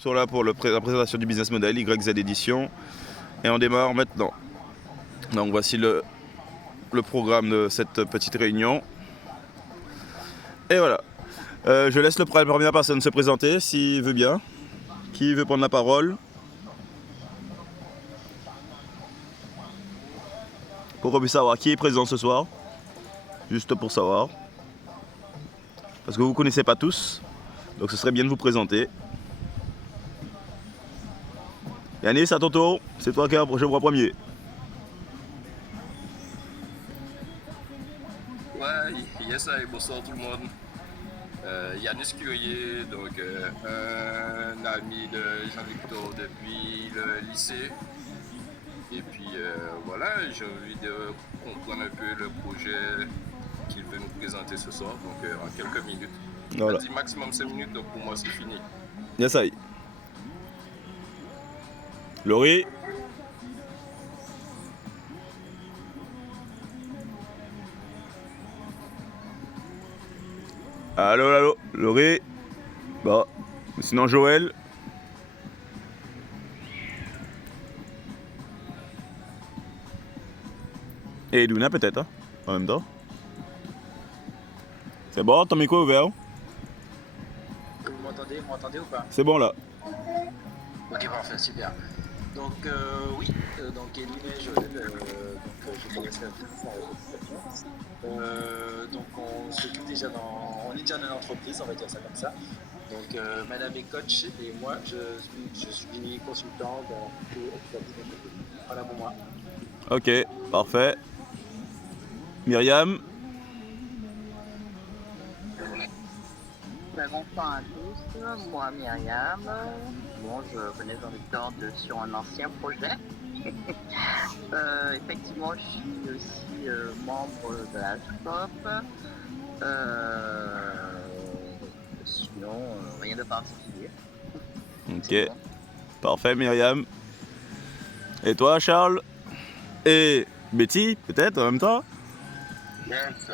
sont là pour la présentation du business model YZ Édition. Et on démarre maintenant. Donc voici le programme de cette petite réunion. Et voilà. Je laisse la première personne se présenter s'il veut bien. Qui veut prendre la parole? Pour qu'on puisse savoir qui est présent ce soir. Juste pour savoir. Parce que vous ne connaissez pas tous. Donc ce serait bien de vous présenter. Yanis, à ton tour. C'est toi qui as je vois premier. Ouais, yes, bonsoir tout le monde. Yanis Curier, donc un ami de Jean-Victor depuis le lycée. Et puis voilà, j'ai envie de comprendre un peu le projet qu'il veut nous présenter ce soir, donc en quelques minutes. Voilà. On a dit maximum 5 minutes, donc pour moi c'est fini. Yes, aïe. Laurie. Allô, Laurie. Bon, sinon Joël. Et Luna peut-être, hein, en même temps. C'est bon, ton micro est ouvert? Vous m'entendez ou pas? C'est bon là. Ok, parfait, super. Donc oui, donc Eline et Joël, je te laisse la donc on s'occupe déjà on est déjà dans l'entreprise, on va dire ça comme ça. Donc madame est coach et moi je suis consultant dans voilà pour moi. Ok, parfait. Myriam. Bonsoir à tous, moi Myriam. Bon, je connais Jean-Victor sur un ancien projet. Effectivement, je suis aussi membre de la SCOP. Sinon, rien de particulier. Ok, bon. Parfait Myriam. Et toi Charles? Et Betty, peut-être en même temps? Yes,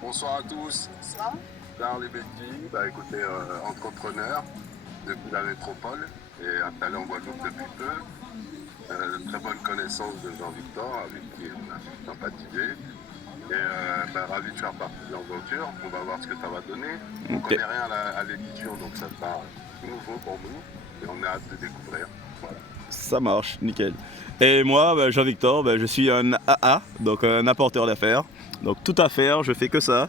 bonsoir à tous. Charles et Betty, écoutez, entrepreneur depuis la métropole et installé en Guadeloupe depuis peu. Très bonne connaissance de Jean-Victor, avec qui on a sympathisé. Et ravi de faire partie de l'aventure. On va voir ce que ça va donner. On ne connaît rien à l'édition, donc ça sera nouveau pour nous. Et on a hâte de découvrir. Voilà. Ça marche, nickel. Et moi, Jean-Victor, je suis un AA, donc un apporteur d'affaires. Donc tout à faire, je fais que ça.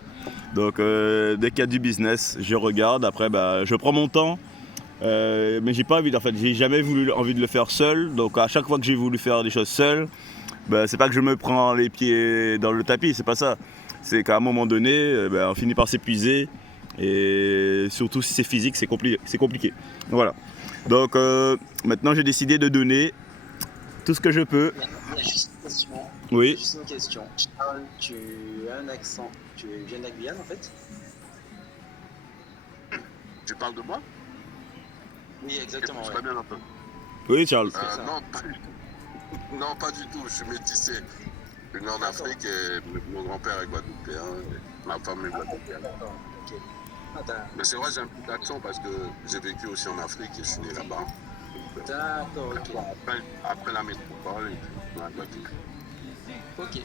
Donc dès qu'il y a du business, je regarde. Après, je prends mon temps. Mais j'ai pas envie, en fait, j'ai jamais envie de le faire seul. Donc à chaque fois que j'ai voulu faire des choses seul, c'est pas que je me prends les pieds dans le tapis, c'est pas ça. C'est qu'à un moment donné, on finit par s'épuiser. Et surtout si c'est physique, c'est compliqué. Voilà. Donc maintenant j'ai décidé de donner tout ce que je peux. Il y a juste une question. Oui. Juste une question. Charles, tu as un accent. Tu viens de la Guyane en fait? Tu parles de moi? Oui, exactement. Très bien entendu. Oui, Charles. Non, pas du tout. Je suis métissé. Je suis né en Afrique et mon grand-père est guadeloupéen et ma femme est guadeloupéenne. Okay. Mais c'est vrai, j'ai un petit accent parce que j'ai vécu aussi en Afrique et je suis né là-bas. D'accord, ok. Après la métropole et la Guadeloupe. Ok.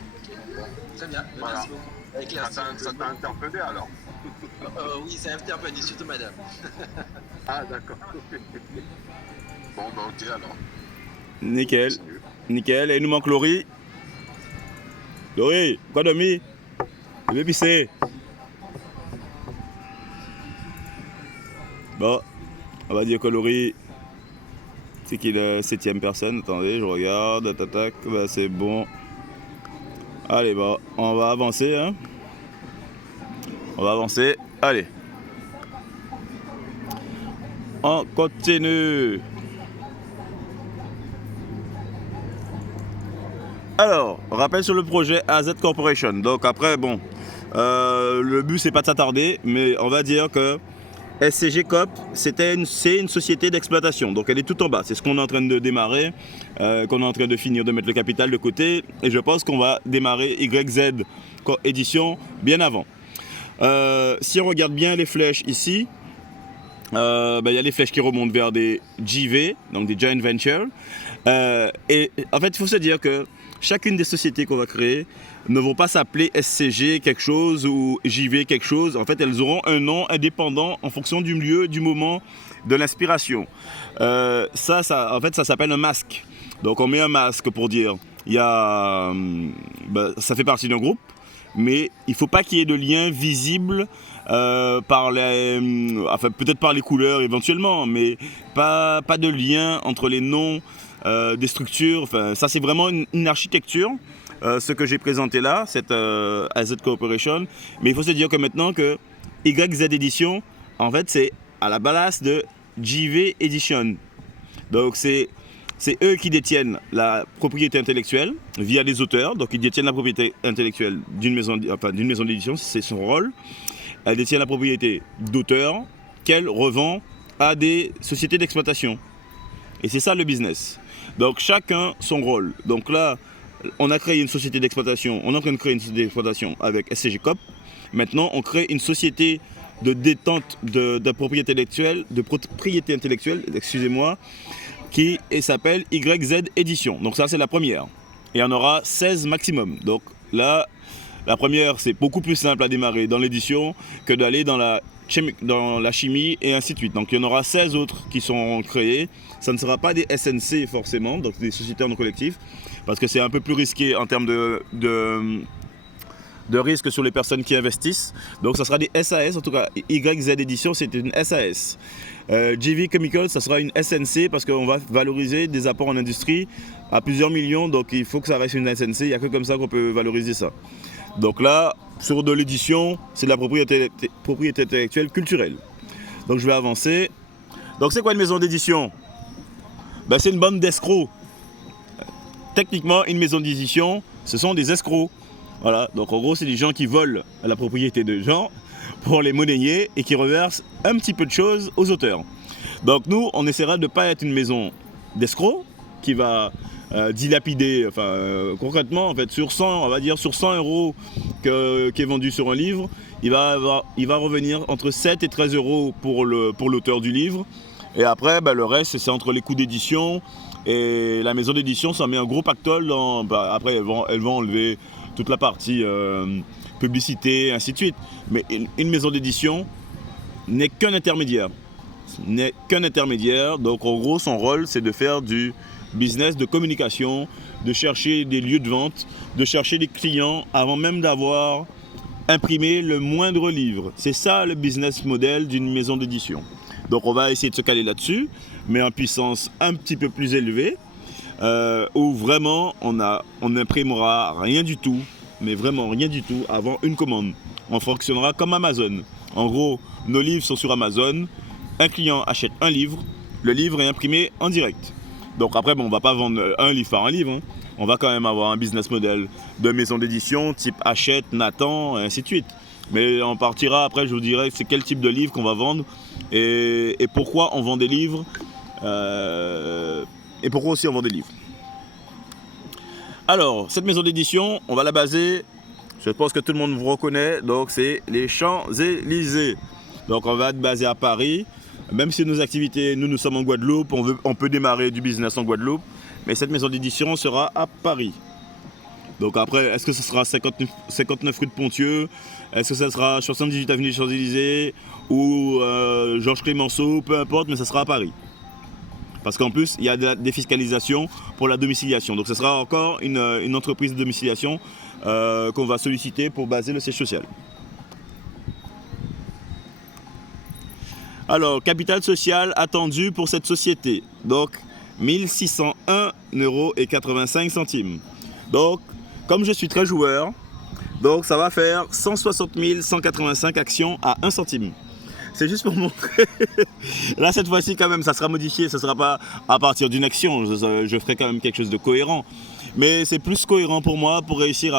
Bon, très bien. Voilà. Merci beaucoup. Ça t'a interpellé alors? Oui, ça a interpellé, surtout madame. Ah, d'accord. Bon, ok alors. Nickel. Nickel. Et il nous manque Laurie. Laurie, quoi demi? Je vais pisser. Bon, on va dire que Laurie, c'est qu'il est la 7ème personne. Attendez, je regarde. Tac, c'est bon. Allez, on va avancer. Hein. On va avancer. Allez. On continue. Alors, rappel sur le projet AZ Corporation. Donc après, le but c'est pas de s'attarder, mais on va dire que SCG Corp, c'est une société d'exploitation. Donc elle est tout en bas. C'est ce qu'on est en train de démarrer, qu'on est en train de finir de mettre le capital de côté. Et je pense qu'on va démarrer YZ Édition bien avant. Si on regarde bien les flèches ici, y a les flèches qui remontent vers des JV, donc des Joint Ventures. Et en fait, il faut se dire que chacune des sociétés qu'on va créer ne vont pas s'appeler SCG quelque chose ou JV quelque chose. En fait, elles auront un nom indépendant en fonction du lieu, du moment, de l'inspiration. En fait, ça s'appelle un masque. Donc, on met un masque pour dire, ça fait partie d'un groupe, mais il ne faut pas qu'il y ait de lien visible peut-être par les couleurs éventuellement, mais pas de lien entre les noms des structures. Enfin, ça, c'est vraiment une architecture, ce que j'ai présenté là, cette AZ Corporation. Mais il faut se dire que maintenant que YZ Edition, en fait, c'est à la base de JV Edition. Donc, c'est eux qui détiennent la propriété intellectuelle via les auteurs. Donc, ils détiennent la propriété intellectuelle d'une maison d'édition, c'est son rôle. Elle détient la propriété d'auteur qu'elle revend à des sociétés d'exploitation. Et c'est ça le business. Donc chacun son rôle. Donc là, on a créé une société d'exploitation, on est en train de créer une société d'exploitation avec SCG Corp. Maintenant, on crée une société de détente de propriété intellectuelle, excusez-moi, qui s'appelle YZ Edition. Donc ça, c'est la première. Et il y en aura 16 maximum. Donc là, la première, c'est beaucoup plus simple à démarrer dans l'édition que d'aller dans la chimie et ainsi de suite. Donc il y en aura 16 autres qui sont créées. Ça ne sera pas des SNC forcément, donc des sociétés non collectives, parce que c'est un peu plus risqué en termes de risque sur les personnes qui investissent. Donc ça sera des SAS, en tout cas YZ Edition, c'est une SAS. JV Chemical, ça sera une SNC parce qu'on va valoriser des apports en industrie à plusieurs millions, donc il faut que ça reste une SNC, il n'y a que comme ça qu'on peut valoriser ça. Donc là, sur de l'édition, c'est de la propriété intellectuelle culturelle. Donc je vais avancer. Donc c'est quoi une maison d'édition? C'est une bande d'escrocs. Techniquement, une maison d'édition, ce sont des escrocs. Voilà, donc en gros, c'est des gens qui volent à la propriété de gens pour les monnayer et qui reversent un petit peu de choses aux auteurs. Donc nous, on essaiera de ne pas être une maison d'escrocs qui va dilapider, concrètement, en fait, sur 100, on va dire sur 100 euros qui est vendu sur un livre, il va revenir entre 7 et 13 euros pour l'auteur du livre. Et après, le reste, c'est entre les coûts d'édition et la maison d'édition, ça met un gros pactole. Après, elles vont enlever toute la partie publicité, ainsi de suite. Mais une maison d'édition n'est qu'un intermédiaire. Donc en gros, son rôle, c'est de faire du business de communication, de chercher des lieux de vente, de chercher des clients avant même d'avoir imprimé le moindre livre. C'est ça le business model d'une maison d'édition. Donc on va essayer de se caler là-dessus, mais en puissance un petit peu plus élevée, où vraiment on n'imprimera rien du tout, mais vraiment rien du tout avant une commande. On fonctionnera comme Amazon. En gros, nos livres sont sur Amazon, un client achète un livre, le livre est imprimé en direct. Donc après, on ne va pas vendre un livre par un livre, hein. On va quand même avoir un business model de maison d'édition type Hachette, Nathan, et ainsi de suite. Mais on partira après, je vous dirai c'est quel type de livre qu'on va vendre et pourquoi on vend des livres et pourquoi aussi on vend des livres. Alors, cette maison d'édition, on va la baser, je pense que tout le monde vous reconnaît, donc c'est les Champs-Élysées. Donc on va être basé à Paris. Même si nos activités, nous sommes en Guadeloupe, on peut démarrer du business en Guadeloupe, mais cette maison d'édition sera à Paris. Donc après, est-ce que ce sera 59 rue de Pontieux? Est-ce que ça sera 78 avenue des Champs-Élysées ou Georges Clemenceau? Peu importe, mais ça sera à Paris. Parce qu'en plus, il y a de la défiscalisation pour la domiciliation. Donc ce sera encore une entreprise de domiciliation qu'on va solliciter pour baser le siège social. Alors, capital social attendu pour cette société. Donc, 1601,85 €. Donc, comme je suis très joueur, donc ça va faire 160 185 actions à 1 centime. C'est juste pour montrer. Là, cette fois-ci, quand même, ça sera modifié. Ce ne sera pas à partir d'une action. Je ferai quand même quelque chose de cohérent. Mais c'est plus cohérent pour moi pour réussir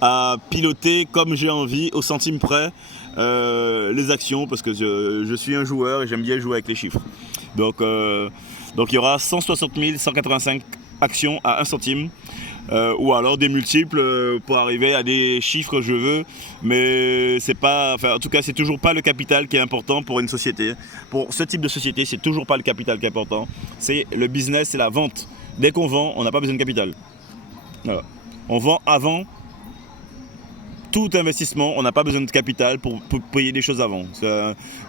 à piloter comme j'ai envie, au centime près, les actions. Parce que je suis un joueur et j'aime bien jouer avec les chiffres. Donc il y aura 160 185 actions à 1 centime. ou alors des multiples pour arriver à des chiffres que je veux, mais c'est pas, enfin, en tout cas c'est toujours pas le capital qui est important pour une société. Pour ce type de société, c'est toujours pas le capital qui est important, c'est le business, c'est la vente. Dès qu'on vend, on n'a pas besoin de capital. Voilà. On vend avant tout investissement, on n'a pas besoin de capital pour payer des choses avant.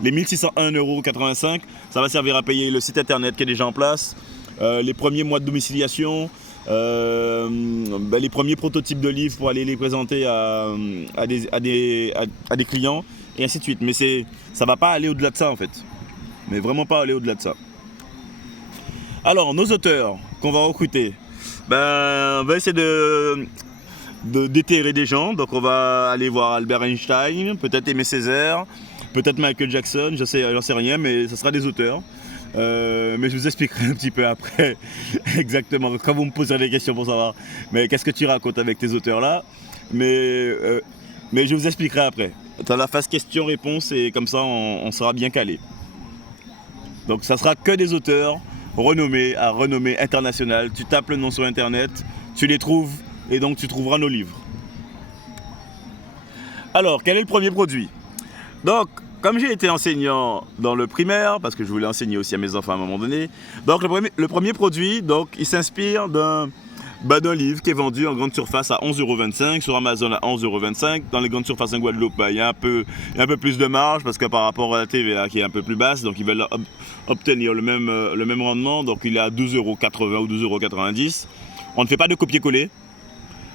Les 1601,85 €, ça va servir à payer le site internet qui est déjà en place, les premiers mois de domiciliation, les premiers prototypes de livres pour aller les présenter à des clients, et ainsi de suite. Mais ça ne va pas aller au-delà de ça en fait. Mais vraiment pas aller au-delà de ça. Alors, nos auteurs qu'on va recruter, on va essayer d'éterrer des gens. Donc on va aller voir Albert Einstein, peut-être Aimé Césaire, peut-être Michael Jackson, j'en sais rien, mais ce sera des auteurs. Mais je vous expliquerai un petit peu après exactement quand vous me poserez des questions pour savoir mais qu'est-ce que tu racontes avec tes auteurs là, mais je vous expliquerai après. Dans la phase questions-réponses, et comme ça on sera bien calé. Donc ça sera que des auteurs renommés à renommée internationale. Tu tapes le nom sur internet, tu les trouves et donc tu trouveras nos livres. Alors quel est le premier produit? Donc comme j'ai été enseignant dans le primaire, parce que je voulais enseigner aussi à mes enfants à un moment donné, donc le premier produit, donc, il s'inspire d'un livre qui est vendu en grande surface à 11,25 €, sur Amazon à 11,25 €. Dans les grandes surfaces en Guadeloupe, il y a un peu plus de marge, parce que par rapport à la TVA qui est un peu plus basse, donc ils veulent obtenir le même rendement, donc il est à 12,80 € ou 12,90 €. On ne fait pas de copier-coller,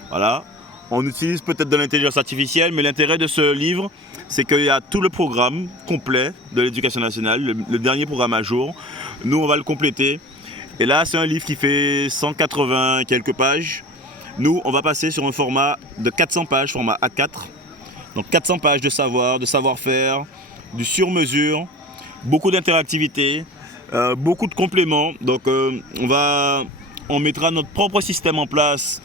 voilà. On utilise peut-être de l'intelligence artificielle, mais l'intérêt de ce livre, c'est qu'il y a tout le programme complet de l'éducation nationale, le dernier programme à jour. Nous, on va le compléter. Et là, c'est un livre qui fait 180 quelques pages. Nous, on va passer sur un format de 400 pages, format A4. Donc 400 pages de savoir, de savoir-faire, du sur-mesure, beaucoup d'interactivité, beaucoup de compléments. Donc on mettra notre propre système en place,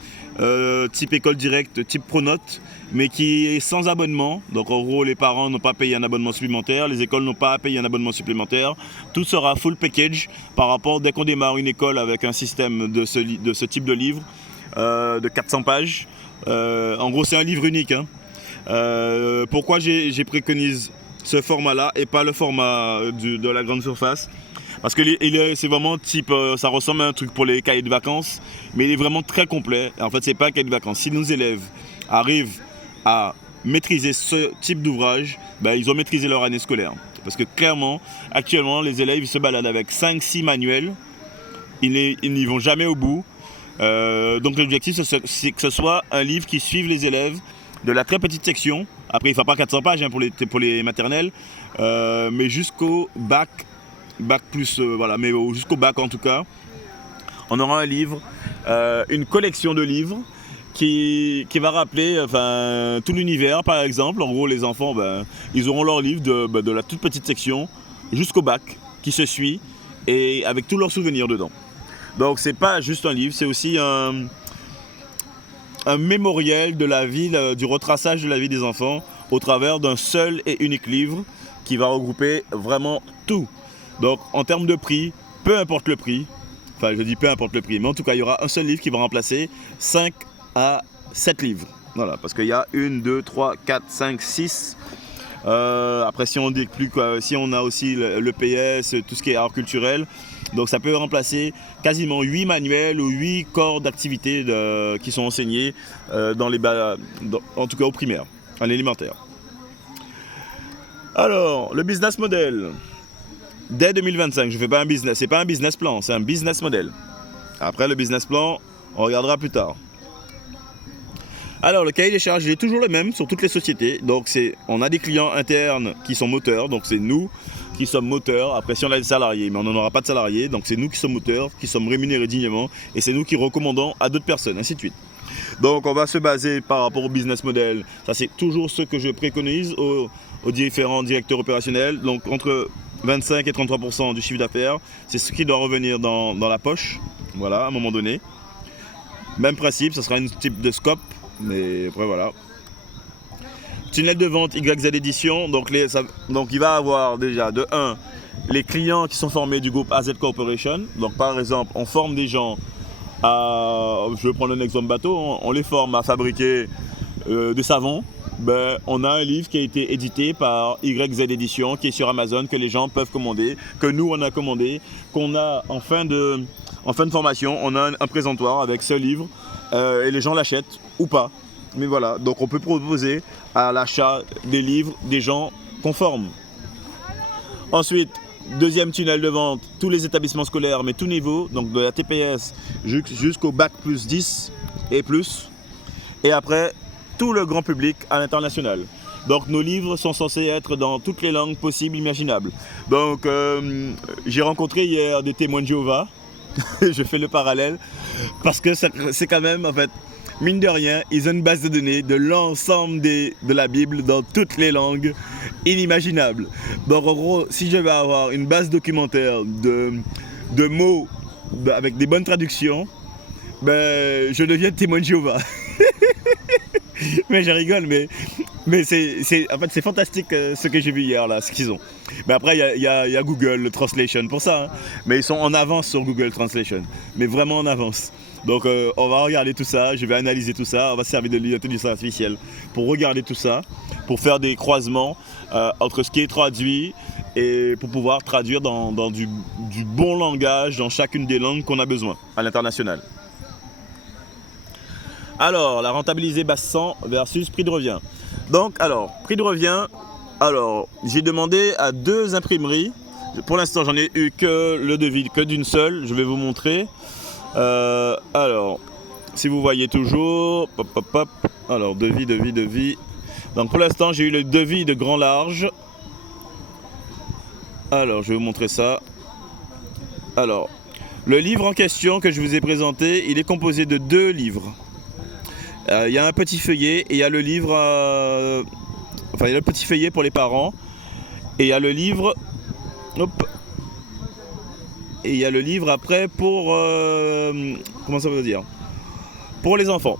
type école directe, type Pronote, mais qui est sans abonnement. Donc en gros, les parents n'ont pas payé un abonnement supplémentaire, les écoles n'ont pas à payer un abonnement supplémentaire. Tout sera full package par rapport, dès qu'on démarre une école avec un système de ce type de livre, de 400 pages. En gros, c'est un livre unique, hein. Pourquoi j'ai préconise ce format-là et pas le format de la grande surface? Parce que c'est vraiment type, ça ressemble à un truc pour les cahiers de vacances, mais il est vraiment très complet. En fait, c'est pas un cahier de vacances. Si nos élèves arrivent à maîtriser ce type d'ouvrage, ils ont maîtrisé leur année scolaire. Parce que clairement, actuellement, les élèves ils se baladent avec 5-6 manuels, ils n'y vont jamais au bout. Donc l'objectif, c'est que ce soit un livre qui suive les élèves de la très petite section. Après, il ne faut pas 400 pages, hein, pour les maternelles, mais jusqu'au bac plus, voilà, mais jusqu'au bac en tout cas. On aura un livre, une collection de livres qui va rappeler tout l'univers, par exemple. En gros, les enfants, ils auront leur livre de la toute petite section jusqu'au bac qui se suit, et avec tous leurs souvenirs dedans. Donc c'est pas juste un livre, c'est aussi un mémoriel de la vie, du retraçage de la vie des enfants au travers d'un seul et unique livre qui va regrouper vraiment tout. Donc en termes de prix, peu importe le prix, enfin je dis peu importe le prix, mais en tout cas il y aura un seul livre qui va remplacer 5 à 7 livres. Voilà, parce qu'il y a 1, 2, 3, 4, 5, 6. Après si on dit plus, si on a aussi le PS, tout ce qui est art culturel, donc ça peut remplacer quasiment 8 manuels ou 8 corps d'activité qui sont enseignés en tout cas au primaire, à l'élémentaire. Alors, le business model. Dès 2025, je ne fais pas un business, c'est pas un business plan, c'est un business model. Après le business plan, on regardera plus tard. Alors le cahier des charges, il est toujours le même sur toutes les sociétés. Donc on a des clients internes qui sont moteurs, donc c'est nous qui sommes moteurs. Après si on a des salariés, mais on n'en aura pas de salariés, donc c'est nous qui sommes moteurs, qui sommes rémunérés dignement, et c'est nous qui recommandons à d'autres personnes, ainsi de suite. Donc on va se baser par rapport au business model. Ça c'est toujours ce que je préconise aux différents directeurs opérationnels. Donc entre 25 et 33% du chiffre d'affaires, c'est ce qui doit revenir dans la poche, voilà, à un moment donné. Même principe, ça sera un type de scope, mais après voilà. Tunnel de vente YZ Édition, donc il va avoir déjà de 1, les clients qui sont formés du groupe AZ Corporation. Donc par exemple, on forme des gens je vais prendre un exemple bateau, on les forme à fabriquer des savons. Ben, on a un livre qui a été édité par YZ Édition, qui est sur Amazon, que les gens peuvent commander, que nous on a commandé, qu'on a en fin de formation, on a un présentoir avec ce livre et les gens l'achètent ou pas. Mais voilà, donc on peut proposer à l'achat des livres des gens conformes. Ensuite, deuxième tunnel de vente, tous les établissements scolaires, mais tout niveau, donc de la TPS jusqu'au bac plus 10 et plus. Et après, tout le grand public à l'international. Donc nos livres sont censés être dans toutes les langues possibles, imaginables. Donc j'ai rencontré hier des témoins de Jéhovah, je fais le parallèle, parce que c'est quand même, en fait, mine de rien, ils ont une base de données de l'ensemble de la Bible dans toutes les langues inimaginables. Donc en gros, si je vais avoir une base documentaire de mots avec des bonnes traductions, ben, je deviens témoin de Jéhovah. Mais je rigole, mais en fait, c'est fantastique ce que j'ai vu hier, là, ce qu'ils ont. Mais après, il y a Google Translation pour ça, hein. Mais ils sont en avance sur Google Translation, mais vraiment en avance. Donc on va regarder tout ça, je vais analyser tout ça, on va se servir de l'intelligence artificielle pour regarder tout ça, pour faire des croisements entre ce qui est traduit et pour pouvoir traduire dans du bon langage dans chacune des langues qu'on a besoin à l'international. Alors, la rentabilité basse 100 versus prix de revient. Donc, alors, prix de revient, alors, j'ai demandé à 2 imprimeries. Pour l'instant, j'en ai eu que le devis, que d'une seule. Je vais vous montrer. Alors, si vous voyez toujours, pop, pop, pop. Alors, devis. Donc, pour l'instant, j'ai eu le devis de grand large. Alors, je vais vous montrer ça. Alors, le livre en question que je vous ai présenté, il est composé de 2 livres. Il y a un petit feuillet et il y a le livre, il y a le petit feuillet pour les parents et il y a le livre, et il y a le livre après pour, comment ça veut dire, pour les enfants.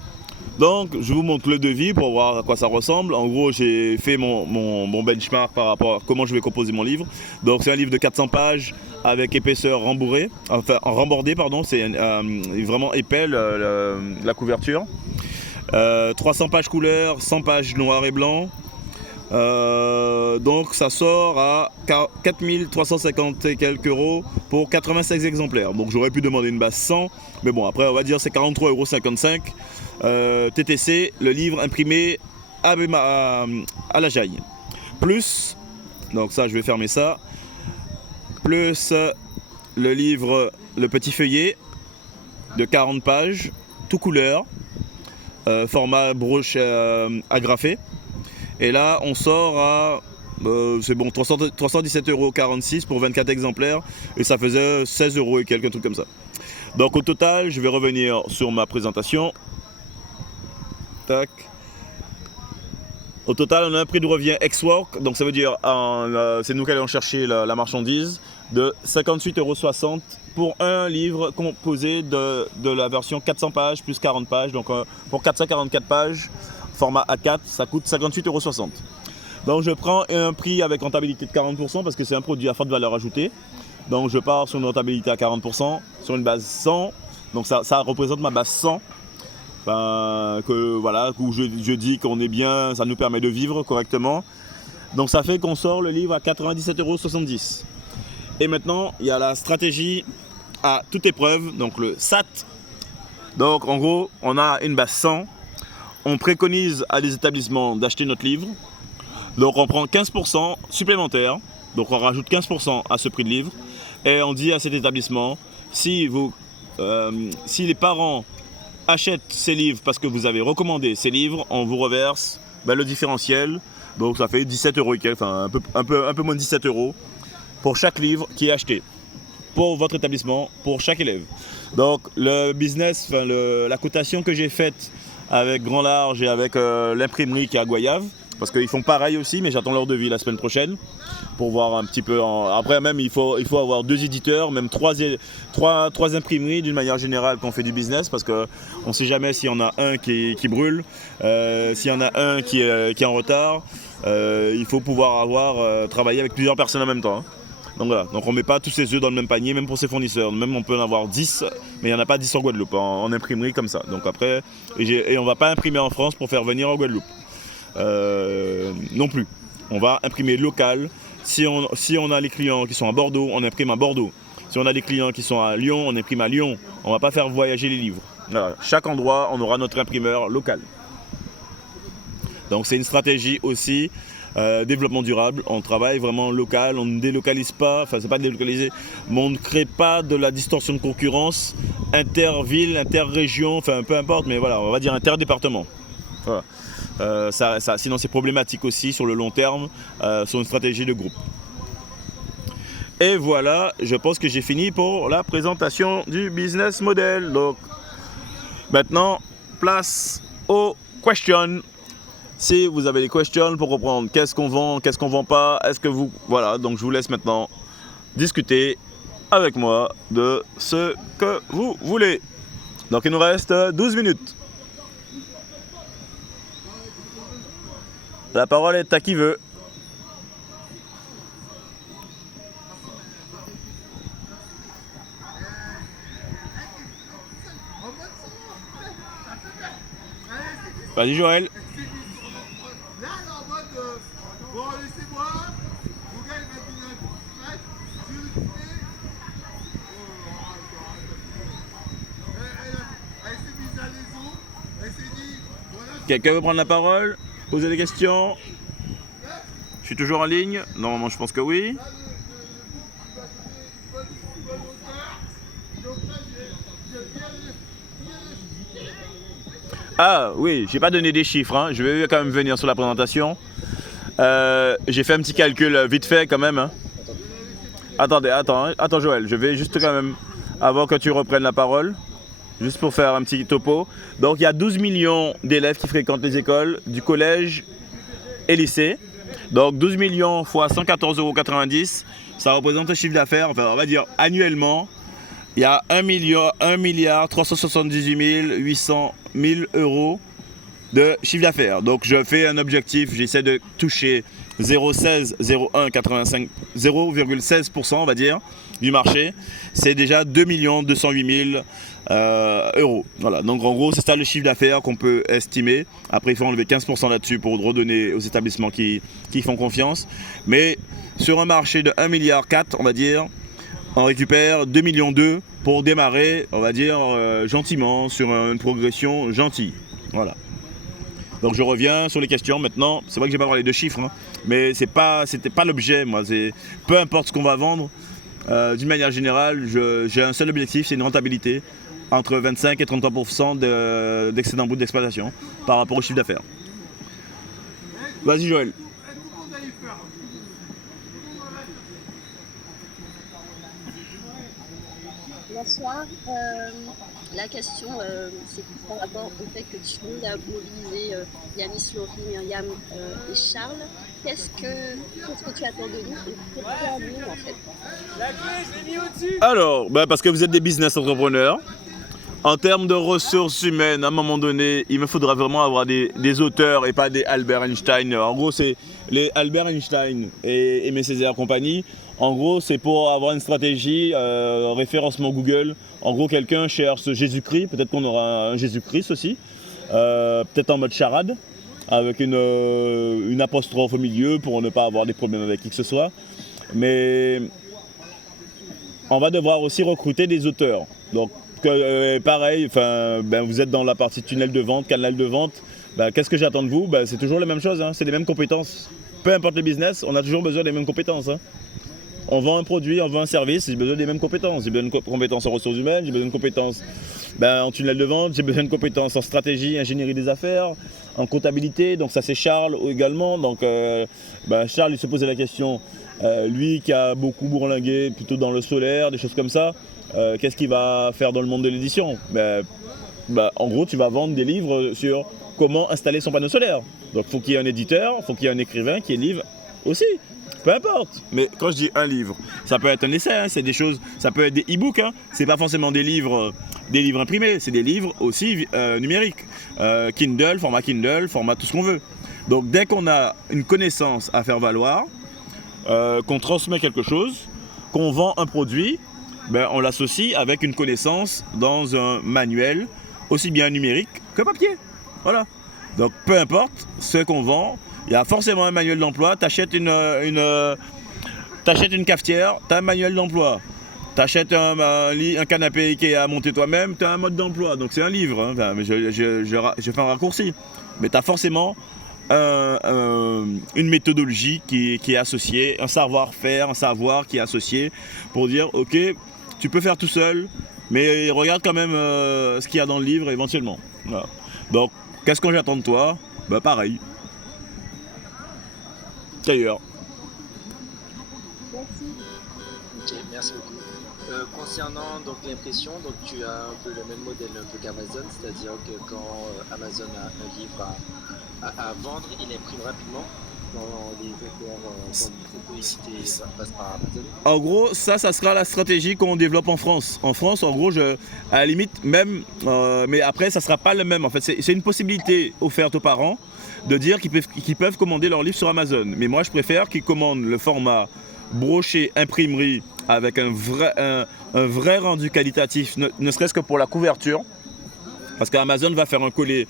Donc je vous montre le devis pour voir à quoi ça ressemble. En gros, j'ai fait mon benchmark par rapport à comment je vais composer mon livre. Donc c'est un livre de 400 pages avec épaisseur rembordée, pardon, c'est vraiment épais la couverture. 300 pages couleur, 100 pages noir et blanc. Donc ça sort à 4350 et quelques euros pour 86 exemplaires. Donc j'aurais pu demander une base 100, mais bon, après on va dire c'est 43,55 €. TTC, le livre imprimé à la jaille. Plus, donc ça je vais fermer ça, plus le livre, le petit feuillet de 40 pages, tout couleur. Format broche agrafé. Et là, on sort à c'est bon, 317,46 € pour 24 exemplaires. Et ça faisait 16 € et quelques trucs comme ça. Donc au total, je vais revenir sur ma présentation. Tac. Au total, on a un prix de revient ex-work. Donc ça veut dire, c'est nous qui allons chercher la marchandise, de 58,60 € pour un livre composé de la version 400 pages plus 40 pages. Donc pour 444 pages, format A4, ça coûte 58,60 €. Donc je prends un prix avec rentabilité de 40% parce que c'est un produit à forte valeur ajoutée. Donc je pars sur une rentabilité à 40%, sur une base 100. Donc ça représente ma base 100. Où je dis qu'on est bien, ça nous permet de vivre correctement. Donc ça fait qu'on sort le livre à 97,70 €. Et maintenant, il y a la stratégie à toute épreuve, donc le SAT. Donc en gros, on a une base 100. On préconise à des établissements d'acheter notre livre. Donc on prend 15% supplémentaire. Donc on rajoute 15% à ce prix de livre. Et on dit à cet établissement, si les parents achètent ces livres parce que vous avez recommandé ces livres, on vous reverse le différentiel. Donc ça fait 17 € et quelques, un peu moins de 17 € pour chaque livre qui est acheté pour votre établissement, pour chaque élève. Donc le business, la cotation que j'ai faite avec Grand Large et avec l'imprimerie qui est à Goyave, parce qu'ils font pareil aussi, mais j'attends leur devis la semaine prochaine pour voir un petit peu. Après même, il faut avoir 2 éditeurs, même 3 imprimeries d'une manière générale quand on fait du business, parce qu'on ne sait jamais s'il y en a un qui brûle, s'il y en a un qui est en retard. Il faut pouvoir travailler avec plusieurs personnes en même temps, hein. Donc voilà, donc on ne met pas tous ses œufs dans le même panier, même pour ses fournisseurs. Même on peut en avoir 10, mais il n'y en a pas 10 en Guadeloupe, en imprimerie comme ça. Donc après, et on ne va pas imprimer en France pour faire venir en Guadeloupe. Non plus. On va imprimer local. Si on a les clients qui sont à Bordeaux, on imprime à Bordeaux. Si on a des clients qui sont à Lyon, on imprime à Lyon. On ne va pas faire voyager les livres. Voilà. Chaque endroit, on aura notre imprimeur local. Donc c'est une stratégie aussi, développement durable. On travaille vraiment local, on ne délocalise pas, enfin c'est pas délocalisé, mais on ne crée pas de la distorsion de concurrence inter-ville, inter-région, enfin peu importe, mais voilà, on va dire inter-département. Voilà. Sinon c'est problématique aussi sur le long terme, sur une stratégie de groupe. Et voilà, je pense que j'ai fini pour la présentation du business model. Donc maintenant, place aux questions. Si vous avez des questions pour comprendre qu'est-ce qu'on vend pas, est-ce que vous... Voilà, donc je vous laisse maintenant discuter avec moi de ce que vous voulez. Donc il nous reste 12 minutes. La parole est à qui veut. Vas-y Joël. Quelqu'un veut prendre la parole? Poser des questions? Je suis toujours en ligne? Normalement je pense que oui. Ah oui, j'ai pas donné des chiffres, hein. Je vais quand même venir sur la présentation. J'ai fait un petit calcul vite fait quand même. Hein. Attends Joël, je vais juste quand même, avant que tu reprennes la parole, juste pour faire un petit topo. Donc il y a 12 millions d'élèves qui fréquentent les écoles du collège et lycée. Donc 12 millions fois 114,90 €, ça représente un chiffre d'affaires, enfin on va dire annuellement, il y a 1 milliard 378 800 000 € de chiffre d'affaires. Donc je fais un objectif, j'essaie de toucher 0,16% on va dire du marché. C'est déjà 2 208 000 €. Voilà, donc en gros c'est ça le chiffre d'affaires qu'on peut estimer. Après il faut enlever 15% là-dessus pour redonner aux établissements qui font confiance. Mais sur un marché de 1,4 milliard on va dire, on récupère 2,2 millions pour démarrer, on va dire gentiment, sur une progression gentille. Voilà. Donc je reviens sur les questions maintenant. C'est vrai que j'ai pas parlé de chiffres, hein, mais c'était pas l'objet. Moi, peu importe ce qu'on va vendre. D'une manière générale, j'ai un seul objectif, c'est une rentabilité entre 25 et 33% d'excédent brut d'exploitation par rapport au chiffre d'affaires. Vas-y Joël. Bonsoir. La question, c'est par rapport au fait que tu nous as mobilisé Yanis, Laurie, Myriam et Charles. Qu'est-ce que tu attends de nous et pourquoi nous en fait? La clé, je l'ai mis au-dessus. Alors, parce que vous êtes des business entrepreneurs. En termes de ressources humaines, à un moment donné, il me faudra vraiment avoir des auteurs et pas des Albert Einstein. En gros, c'est les Albert Einstein et Aimé Césaire compagnie. En gros, c'est pour avoir une stratégie, référencement Google. En gros, quelqu'un cherche Jésus-Christ. Peut-être qu'on aura un Jésus-Christ aussi. Peut-être en mode charade, avec une apostrophe au milieu pour ne pas avoir des problèmes avec qui que ce soit. Mais on va devoir aussi recruter des auteurs. Donc, pareil, vous êtes dans la partie tunnel de vente, canal de vente. Qu'est-ce que j'attends de vous? C'est toujours la même chose, hein. C'est les mêmes compétences. Peu importe le business, on a toujours besoin des mêmes compétences. Hein. On vend un produit, on vend un service, j'ai besoin des mêmes compétences. J'ai besoin de compétences en ressources humaines, j'ai besoin de compétences en tunnel de vente, j'ai besoin de compétences en stratégie, ingénierie des affaires, en comptabilité. Donc ça c'est Charles également. Donc Charles il se posait la question, lui qui a beaucoup bourlingué plutôt dans le solaire, des choses comme ça, qu'est-ce qu'il va faire dans le monde de l'édition? En gros tu vas vendre des livres sur comment installer son panneau solaire. Donc il faut qu'il y ait un éditeur, il faut qu'il y ait un écrivain qui livre aussi. Peu importe, mais quand je dis un livre, ça peut être un essai, hein, c'est des choses, ça peut être des e-books, hein, c'est pas forcément des livres imprimés, c'est des livres aussi numériques, Kindle, format tout ce qu'on veut. Donc dès qu'on a une connaissance à faire valoir, qu'on transmet quelque chose, qu'on vend un produit, ben, on l'associe avec une connaissance dans un manuel, aussi bien numérique que papier. Voilà. Donc peu importe ce qu'on vend, il y a forcément un manuel d'emploi. Tu achètes une cafetière, tu as un manuel d'emploi. Tu achètes un canapé Ikea à monter toi-même, tu as un mode d'emploi. Donc c'est un livre. Hein. Enfin, je fais un raccourci. Mais tu as forcément une méthodologie qui est associée, un savoir-faire, un savoir qui est associé pour dire ok, tu peux faire tout seul, mais regarde quand même ce qu'il y a dans le livre éventuellement. Voilà. Donc, qu'est-ce que j'attends de toi? Bah pareil. D'ailleurs. Ok, merci beaucoup. Concernant donc l'impression, donc tu as un peu le même modèle un peu qu'Amazon, c'est-à-dire que quand Amazon a un livre à vendre, il imprime rapidement dans les affaires comme publicité passe par Amazon. En gros, ça sera la stratégie qu'on développe en France. En France, en gros, à la limite, même, mais après, ça sera pas le même. En fait, c'est une possibilité offerte aux parents de dire qu'ils peuvent commander leur livre sur Amazon. Mais moi, je préfère qu'ils commandent le format broché imprimerie avec un vrai rendu qualitatif, ne serait-ce que pour la couverture. Parce qu'Amazon va faire un collet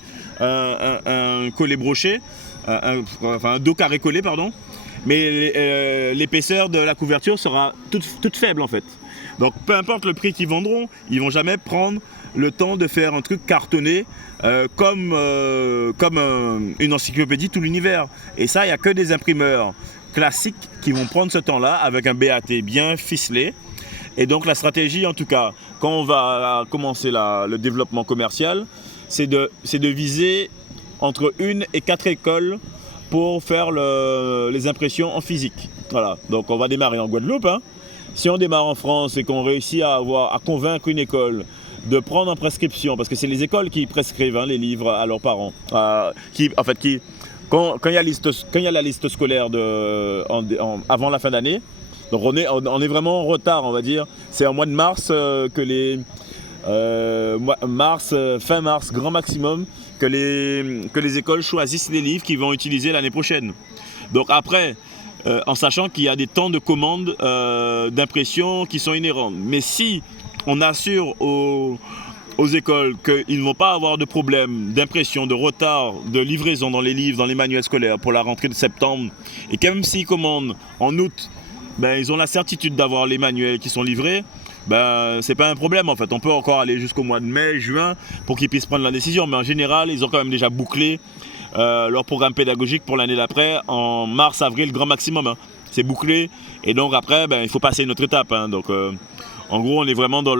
broché, un dos carré collé, pardon. Mais l'épaisseur de la couverture sera toute faible en fait. Donc peu importe le prix qu'ils vendront, ils vont jamais prendre le temps de faire un truc cartonné comme une encyclopédie tout l'univers. Et ça, il n'y a que des imprimeurs classiques qui vont prendre ce temps-là avec un BAT bien ficelé. Et donc la stratégie, en tout cas, quand on va commencer le développement commercial, c'est de viser entre 1 et 4 écoles pour faire les impressions en physique. Voilà, donc on va démarrer en Guadeloupe. Hein. Si on démarre en France et qu'on réussit à convaincre une école de prendre en prescription, parce que c'est les écoles qui prescrivent les livres à leurs parents, quand il y a la liste scolaire avant la fin d'année, donc on est vraiment en retard, on va dire. C'est en mois de mars que fin mars, grand maximum, que les écoles choisissent les livres qu'ils vont utiliser l'année prochaine. Donc après, en sachant qu'il y a des temps de commande d'impression qui sont inhérents. Mais si on assure aux écoles qu'ils ne vont pas avoir de problème d'impression, de retard, de livraison dans les livres, dans les manuels scolaires pour la rentrée de septembre, et que même s'ils commandent en août, ils ont la certitude d'avoir les manuels qui sont livrés, c'est pas un problème en fait. On peut encore aller jusqu'au mois de mai, juin pour qu'ils puissent prendre la décision. Mais en général, ils ont quand même déjà bouclé leur programme pédagogique pour l'année d'après en mars, avril, grand maximum. Hein. C'est bouclé. Et donc après, il faut passer une autre étape. Hein. Donc en gros, on est vraiment dans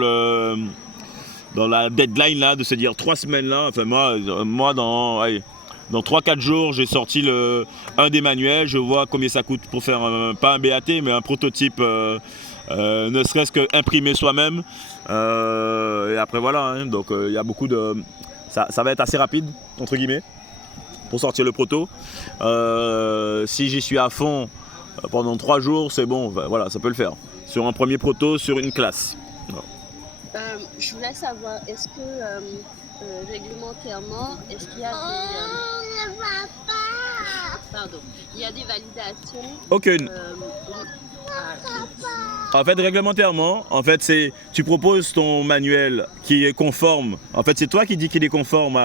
la deadline là de se dire 3 semaines là. Enfin moi dans 3-4 jours, j'ai sorti un des manuels. Je vois combien ça coûte pour faire pas un BAT, mais un prototype. Ne serait-ce qu'imprimer soi-même. Et après voilà, hein, donc il y a beaucoup de... Ça va être assez rapide, entre guillemets, pour sortir le proto. Si j'y suis à fond pendant 3 jours, c'est bon, voilà, ça peut le faire. Sur un premier proto, sur une classe. Je voulais savoir, est-ce que réglementairement, est-ce qu'il y a il y a des validations? Aucune. En fait, réglementairement, tu proposes ton manuel qui est conforme. En fait, c'est toi qui dis qu'il est conforme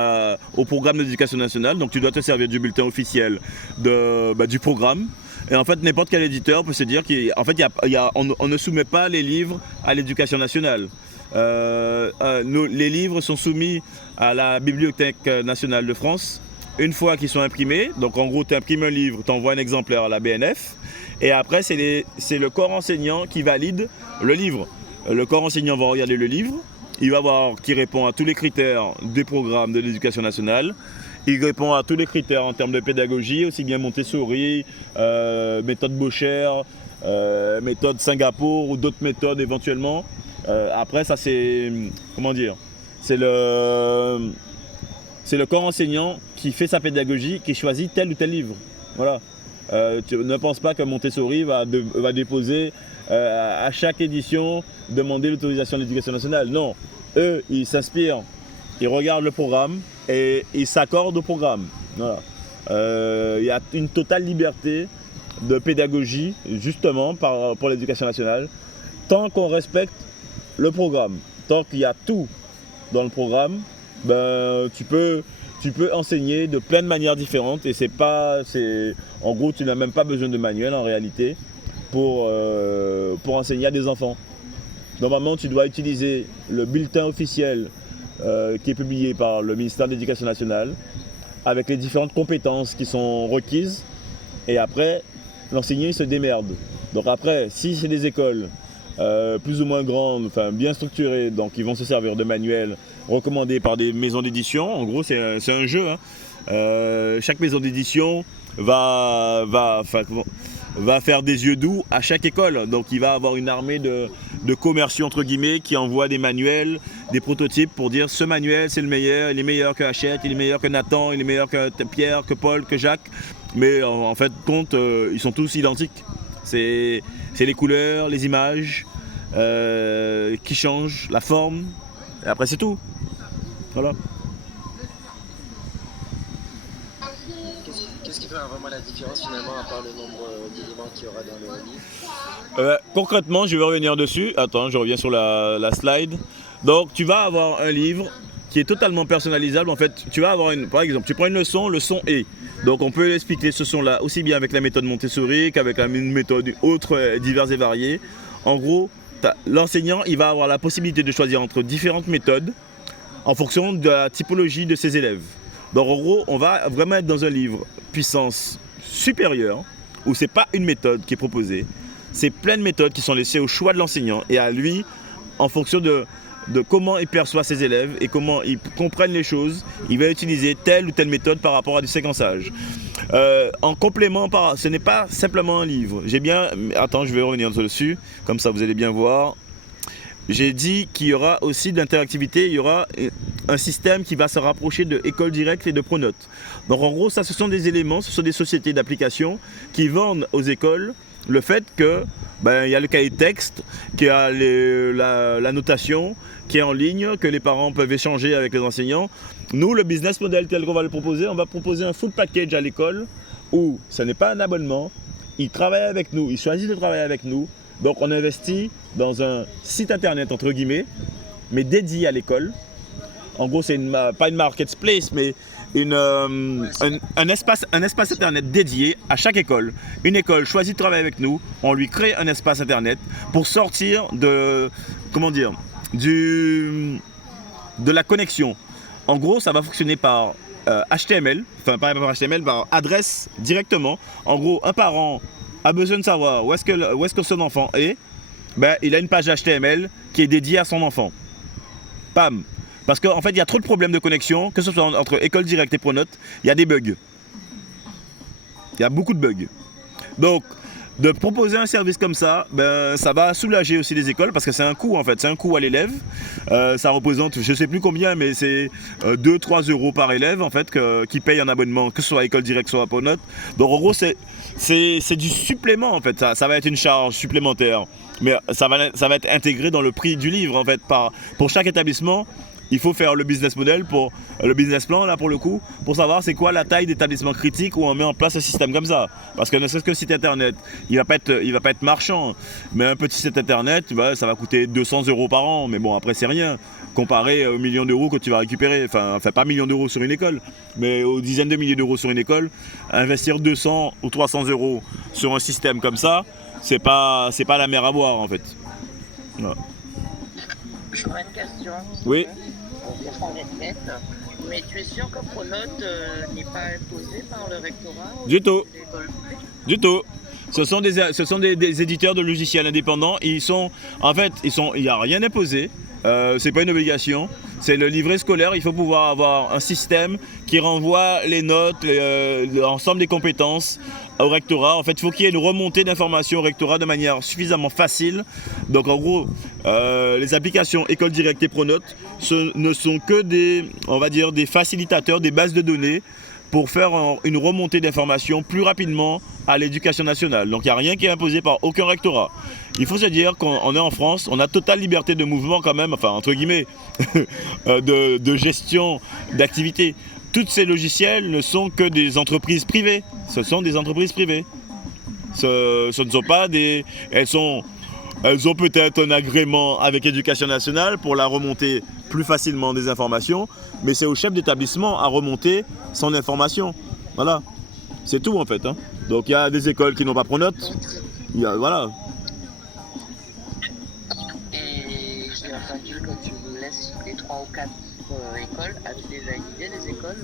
au programme de l'éducation nationale. Donc, tu dois te servir du bulletin officiel du programme. Et en fait, n'importe quel éditeur peut se dire qu'on ne soumet pas les livres à l'éducation nationale. Les livres sont soumis à la Bibliothèque nationale de France une fois qu'ils sont imprimés. Donc, en gros, tu imprimes un livre, tu envoies un exemplaire à la BNF. Et après, c'est le corps enseignant qui valide le livre. Le corps enseignant va regarder le livre. Il va voir qu'il répond à tous les critères du programme de l'éducation nationale. Il répond à tous les critères en termes de pédagogie, aussi bien Montessori, méthode Bocher, méthode Singapour ou d'autres méthodes éventuellement. Après, ça c'est... Comment dire ? C'est le corps enseignant qui fait sa pédagogie, qui choisit tel ou tel livre. Voilà. Tu ne penses pas que Montessori va déposer à chaque édition, demander l'autorisation de l'éducation nationale. Non, eux, ils s'inspirent, ils regardent le programme et ils s'accordent au programme. Voilà. Il y a une totale liberté de pédagogie, justement, pour l'éducation nationale. tant qu'on respecte le programme, tant qu'il y a tout dans le programme, ben, tu peux enseigner de plein de manières différentes et en gros, tu n'as même pas besoin de manuel en réalité pour enseigner à des enfants. Normalement, tu dois utiliser le bulletin officiel qui est publié par le ministère de l'Éducation nationale avec les différentes compétences qui sont requises et après, l'enseignant se démerde. Donc après, si c'est des écoles plus ou moins grandes, enfin bien structurées, donc ils vont se servir de manuels recommandés par des maisons d'édition. En gros, c'est un jeu. Hein. Chaque maison d'édition va faire des yeux doux à chaque école. Donc il va avoir une armée de commerciaux entre guillemets qui envoient des manuels, des prototypes pour dire ce manuel c'est le meilleur, il est meilleur que Hachette, il est meilleur que Nathan, il est meilleur que Pierre, que Paul, que Jacques. Mais en fait, compte, ils sont tous identiques. C'est les couleurs, les images qui changent, la forme, et après c'est tout. Voilà. Qu'est-ce qui fera vraiment la différence finalement à part le nombre d'éléments qu'il y aura dans le livre? Concrètement, je vais revenir dessus. Attends, je reviens sur la slide. Donc tu vas avoir un livre qui est totalement personnalisable. En fait, tu vas avoir par exemple, tu prends une leçon, le son est. Donc on peut expliquer ce son-là aussi bien avec la méthode Montessori qu'avec une méthode autre diverses et variées. En gros, l'enseignant, il va avoir la possibilité de choisir entre différentes méthodes en fonction de la typologie de ses élèves. Donc en gros, on va vraiment être dans un livre puissance supérieure où c'est pas une méthode qui est proposée, c'est plein de méthodes qui sont laissées au choix de l'enseignant et à lui en fonction de comment il perçoit ses élèves et comment ils comprennent les choses, il va utiliser telle ou telle méthode par rapport à du séquençage. En complément, ce n'est pas simplement un livre. Attends, je vais revenir dessus, comme ça vous allez bien voir. J'ai dit qu'il y aura aussi de l'interactivité, il y aura un système qui va se rapprocher de École Directe et de Pronote. Donc en gros, ça, ce sont des éléments, ce sont des sociétés d'application qui vendent aux écoles le fait que il y a le cahier de texte, qu'il y a la notation qui est en ligne, que les parents peuvent échanger avec les enseignants. Nous, le business model tel qu'on va le proposer, on va proposer un full package à l'école où ce n'est pas un abonnement, ils travaillent avec nous, ils choisissent de travailler avec nous. Donc on investit dans un site internet entre guillemets, mais dédié à l'école. En gros, c'est pas une marketplace, mais un espace internet dédié à chaque école. Une école choisit de travailler avec nous, on lui crée un espace internet pour sortir de la connexion. En gros, ça va fonctionner par HTML, enfin pas par HTML, par adresse directement. En gros, un parent a besoin de savoir où est-ce que son enfant est, il a une page HTML qui est dédiée à son enfant. Pam. Parce qu'en fait, il y a trop de problèmes de connexion, que ce soit entre École Directe et Pronote, il y a des bugs. Il y a beaucoup de bugs. Donc, de proposer un service comme ça, ça va soulager aussi les écoles parce que c'est un coût en fait, c'est un coût à l'élève. Ça représente, je ne sais plus combien, mais c'est 2-3 euros par élève en fait qui paye un abonnement, que ce soit à École Directe, soit à Pronote. Donc en gros, c'est du supplément en fait, ça va être une charge supplémentaire. Mais ça va être intégré dans le prix du livre en fait. Pour chaque établissement, il faut faire le business model, le business plan là pour le coup, pour savoir c'est quoi la taille d'établissement critique où on met en place un système comme ça. Parce que ne serait-ce que le site internet, il va pas être marchand, mais un petit site internet, ça va coûter 200 euros par an, mais bon après c'est rien comparé aux millions d'euros que tu vas récupérer, enfin pas millions d'euros sur une école, mais aux dizaines de milliers d'euros sur une école. Investir 200 ou 300 euros sur un système comme ça, c'est pas la mer à boire en fait. Voilà. J'aurais une question. Oui. On s'en répète, mais tu es sûr que Pronote n'est pas imposé par le rectorat Du tout. Les Du tout. Ce sont des éditeurs de logiciels indépendants. Il n'y a rien imposé. C'est pas une obligation. C'est le livret scolaire. Il faut pouvoir avoir un système qui renvoie les notes, l'ensemble des compétences au rectorat. En fait, il faut qu'il y ait une remontée d'informations au rectorat de manière suffisamment facile. Donc en gros, les applications École Directe et Pronote ne sont que des facilitateurs, des bases de données pour faire une remontée d'informations plus rapidement à l'éducation nationale. Donc il n'y a rien qui est imposé par aucun rectorat. Il faut se dire qu'on est en France, on a totale liberté de mouvement quand même, enfin entre guillemets, de gestion d'activité. Tous ces logiciels ne sont que des entreprises privées. Ce sont des entreprises privées. Ce ne sont pas elles sont elles ont peut-être un agrément avec Éducation nationale pour la remontée plus facilement des informations, mais c'est au chef d'établissement à remonter son information. Voilà, c'est tout en fait. Hein. Donc il y a des écoles qui n'ont pas pronote. Voilà. Et j'ai entendu que tu me laisses les 3 ou 4 écoles. As-tu déjà une idée des écoles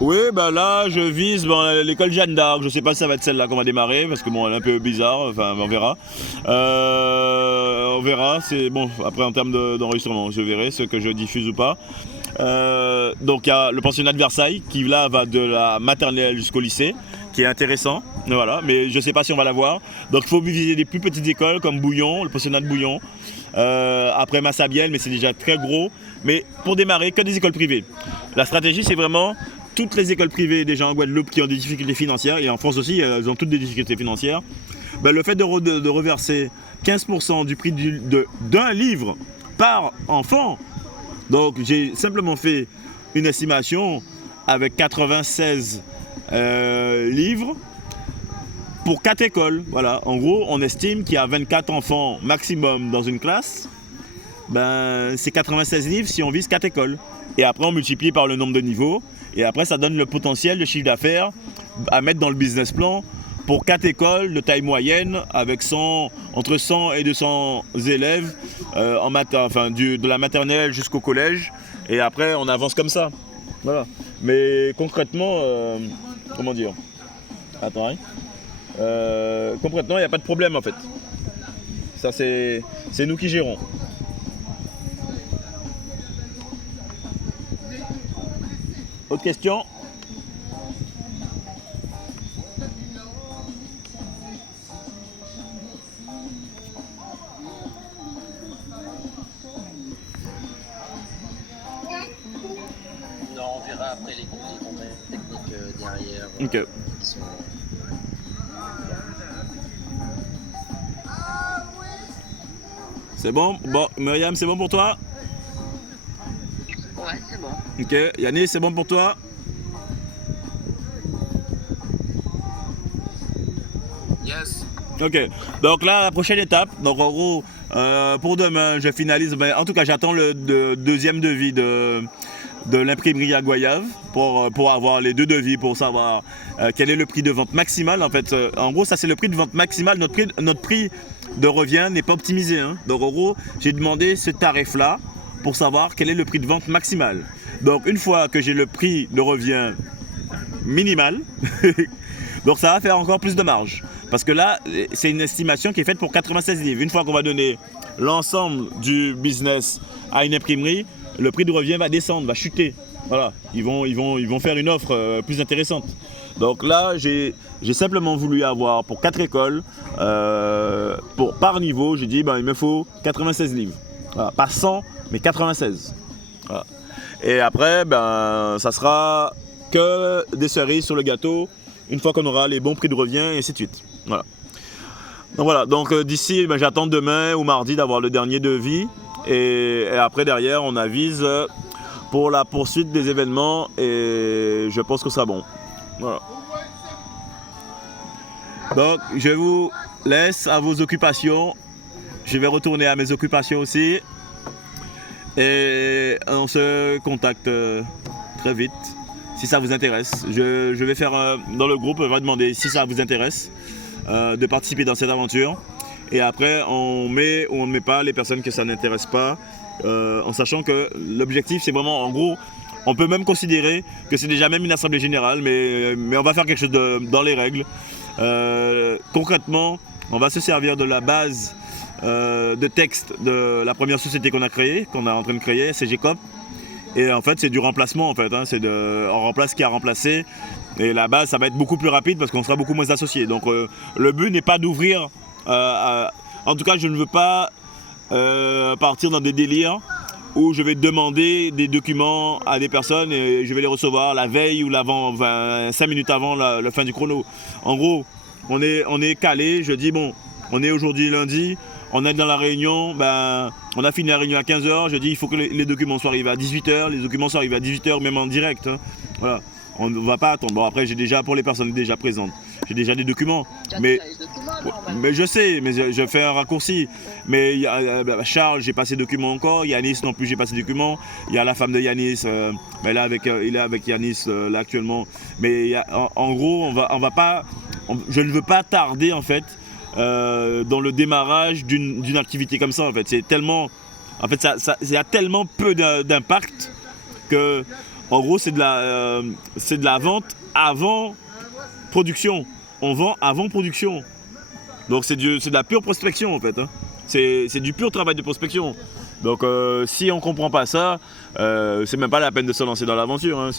Oui, bah là, je vise l'école Jeanne d'Arc. Je sais pas si ça va être celle-là qu'on va démarrer, parce que bon, elle est un peu bizarre. Enfin, on verra. On verra. C'est bon. Après, en termes d'enregistrement, je verrai ce que je diffuse ou pas. Donc, il y a le pensionnat de Versailles qui là va de la maternelle jusqu'au lycée, qui est intéressant. Voilà. Mais je sais pas si on va l'avoir. Donc, il faut viser des plus petites écoles comme Bouillon, le pensionnat de Bouillon. Après Massabielle, mais c'est déjà très gros. Mais pour démarrer, que des écoles privées. La stratégie, c'est vraiment toutes les écoles privées déjà en Guadeloupe qui ont des difficultés financières, et en France aussi, elles ont toutes des difficultés financières. Ben, le fait de reverser 15% du prix d'un livre par enfant, donc j'ai simplement fait une estimation avec 96 livres pour 4 écoles. Voilà. En gros, on estime qu'il y a 24 enfants maximum dans une classe. Ben, c'est 96 livres si on vise 4 écoles. Et après, on multiplie par le nombre de niveaux. Et après, ça donne le potentiel de chiffre d'affaires à mettre dans le business plan pour 4 écoles de taille moyenne avec entre 100 et 200 élèves de la maternelle jusqu'au collège. Et après, on avance comme ça. Voilà. Mais concrètement, comment dire ? Attends, hein. Concrètement, il n'y a pas de problème en fait. Ça, c'est nous qui gérons. Autre question ? Non, on verra après les contextes techniques derrière. Ok. Qui sont... C'est bon ? Bon, Myriam, c'est bon pour toi ? Ouais, c'est bon. Ok. Yannis, c'est bon pour toi ? Yes. Ok. Donc là, la prochaine étape, donc en gros, pour demain, je finalise, en tout cas, j'attends le deuxième devis de l'imprimerie à Goyave pour avoir les 2 devis pour savoir quel est le prix de vente maximal. En fait, en gros, ça c'est le prix de vente maximal. Notre prix de revient n'est pas optimisé. Hein. Donc en gros, j'ai demandé ce tarif-là pour savoir quel est le prix de vente maximal. Donc une fois que j'ai le prix de revient minimal, donc ça va faire encore plus de marge. Parce que là, c'est une estimation qui est faite pour 96 livres. Une fois qu'on va donner l'ensemble du business à une imprimerie, le prix de revient va descendre, va chuter. Voilà, ils vont faire une offre plus intéressante. Donc là, j'ai simplement voulu avoir pour 4 écoles, par niveau, j'ai dit il me faut 96 livres. Voilà, pas 100, mais 96. Voilà. Et après, ça sera que des cerises sur le gâteau, une fois qu'on aura les bons prix de revient, et ainsi de suite. Voilà. Donc voilà, donc d'ici, j'attends demain ou mardi d'avoir le dernier devis. Et après, derrière, on avise pour la poursuite des événements et je pense que ça sera bon. Voilà. Donc, je vous laisse à vos occupations. Je vais retourner à mes occupations aussi. Et on se contacte très vite si ça vous intéresse. Je vais faire dans le groupe, on va demander si ça vous intéresse de participer dans cette aventure. Et après, on met ou on ne met pas les personnes que ça n'intéresse pas, en sachant que l'objectif, c'est vraiment, en gros, on peut même considérer que c'est déjà même une assemblée générale, mais on va faire quelque chose dans les règles. Concrètement, on va se servir de la base de texte de la première société qu'on est en train de créer, c'est GCOP. Et en fait, c'est du remplacement, en fait. Hein, on remplace qui a remplacé. Et la base, ça va être beaucoup plus rapide parce qu'on sera beaucoup moins associés. Donc, le but n'est pas d'ouvrir... en tout cas, je ne veux pas partir dans des délires où je vais demander des documents à des personnes et je vais les recevoir la veille ou 5 minutes avant la fin du chrono. En gros, on est calé. Je dis, bon, on est aujourd'hui lundi. On est dans la réunion, on a fini la réunion à 15h, je dis il faut que les documents soient arrivés à 18h, les documents sont arrivés à 18h même en direct. Hein. Voilà, on ne va pas attendre. Bon après j'ai déjà pour les personnes déjà présentes. j'ai déjà des documents. Tu as Mais, déjà les documents, normalement. mais je sais, mais je fais un raccourci. Mais il y a Charles, j'ai pas ses documents encore. Yanis non plus, j'ai pas ses documents. Il y a la femme de Yanis, mais là il est avec Yanis là actuellement. Mais en gros, je ne veux pas tarder en fait dans le démarrage d'une activité comme ça. En fait, c'est tellement, en fait, ça y a tellement peu d'impact que, en gros, c'est de la vente avant production. On vend avant production. Donc c'est de la pure prospection en fait. Hein. C'est du pur travail de prospection. Donc si on ne comprend pas ça, c'est même pas la peine de se lancer dans l'aventure. Hein.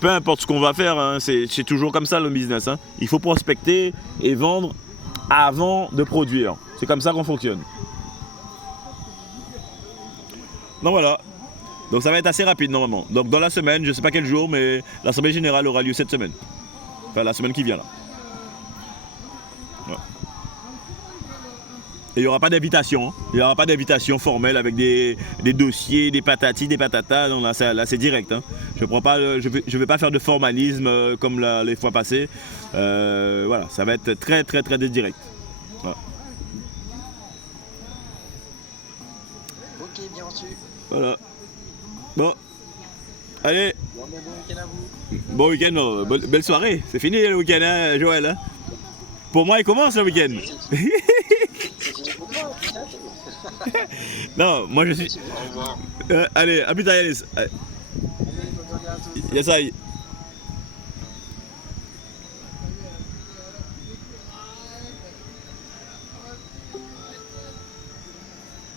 Peu importe ce qu'on va faire, hein, c'est toujours comme ça le business. Hein. Il faut prospecter et vendre avant de produire. C'est comme ça qu'on fonctionne. Donc voilà. Donc ça va être assez rapide normalement. Donc dans la semaine, je ne sais pas quel jour, mais l'Assemblée Générale aura lieu cette semaine. Enfin la semaine qui vient là. Ouais. Et il n'y aura pas d'invitation. Hein. Il n'y aura pas d'invitation formelle avec des dossiers, des patatis, des patatas. Non, là c'est direct. Hein. Je ne vais pas faire de formalisme comme les fois passées. Voilà, ça va être très très très direct. Voilà. Ok, bien reçu. Voilà. Bon. Allez. Bon week-end à vous. Bon week-end, non. Belle soirée. C'est fini le week-end, hein, Joël. Hein. Pour moi, il commence le week-end. C'est fini pour toi, putain. Non, moi je suis. Au revoir. Allez, à plus tard, Yanis. Allez, bonne journée à tous. Yes, I.